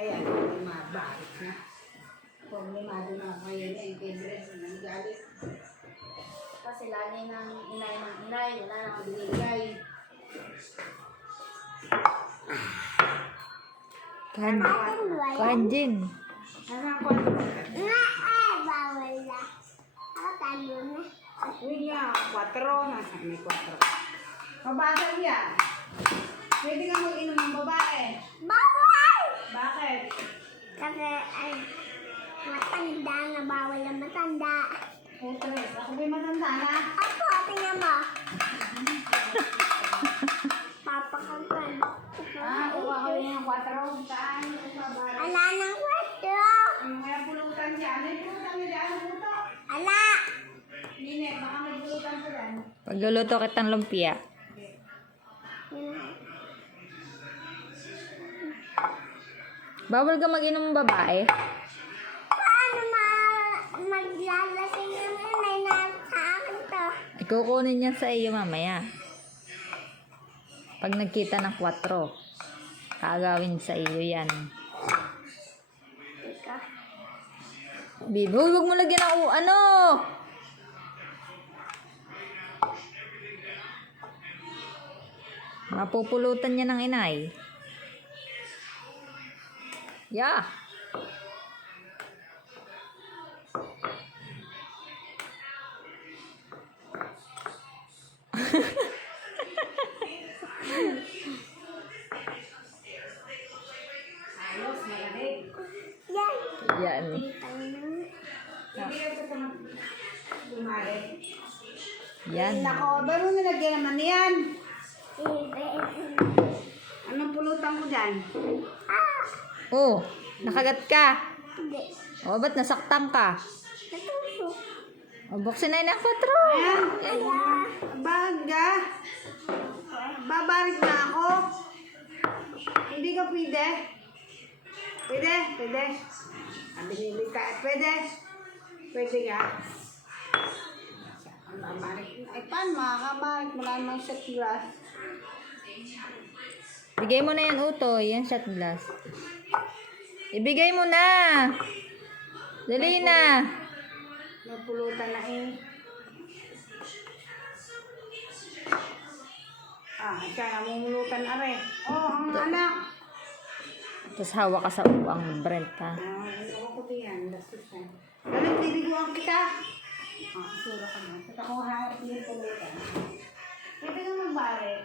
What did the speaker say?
Ayan, mabalik na. Problemado na ngayon eh, Pedres, nanggalit. Kasi lagi ng inay, wala nang binigay. Kanjin. Ano ang kwanto? Bawal na. Ako talo na. Uy niya, 4. Nasaan may 4? Mabasag yan. Pwede ka mag-inom ng babae. Bawal! Bakit? Kasi ay matanda na bawal na matanda. Putres, ako ba'y matanda na? Ako, tingnan mo. Papakampan. Kuha ko rin ng 4. Saan? Babae. Ala ng kwarto. Yung mga pulutan dyan. May pulutan nyo dyan. Ano puto? Ala. Nine, baka may pulutan pa dyan. Pagluluto kitang lumpia. Bawal ka mag-inom ng babae. Paano maglalasing yung inay na sa akin to? Ikukunin niya sa iyo mamaya. Pag nagkita ng 4, kagawin sa iyo yan. Teka. Bibi, huwag mo lagyan ng ano! Mapupulutan niya ng inay. Yeah. Ayos, malamig. Yan. Yan. Hindi ka sa lumari. Yan. Nako, ba mo nilagyan naman yan? Ibe. Anong pulutan mo dyan? Ah. Oh, nakagat ka. Hindi. O, ba't nasaktan ka? Natusok. O, buksin na yun ang 4. Ayan. Ala. Baga. Babarik na ako. Hindi ka pwede. Pwede? Pwede. Binili ka. Pwede? Pwede ka. Babarik. Ay, paano makakabarik? Wala namang shot glass. Bigay mo na yan, Utoy. Yan shot glass. Ibigay mo na. Dali na. May pulutan na eh. Siya namumulutan are. Oh, ang anak. Tapos hawa ka sa uwang Brent, ha? Ano ko diyan? Dastos na. Galit, bibiguan kita. Sura ka na. Sa ako hawak yung pulutan. Pwede ka magbari.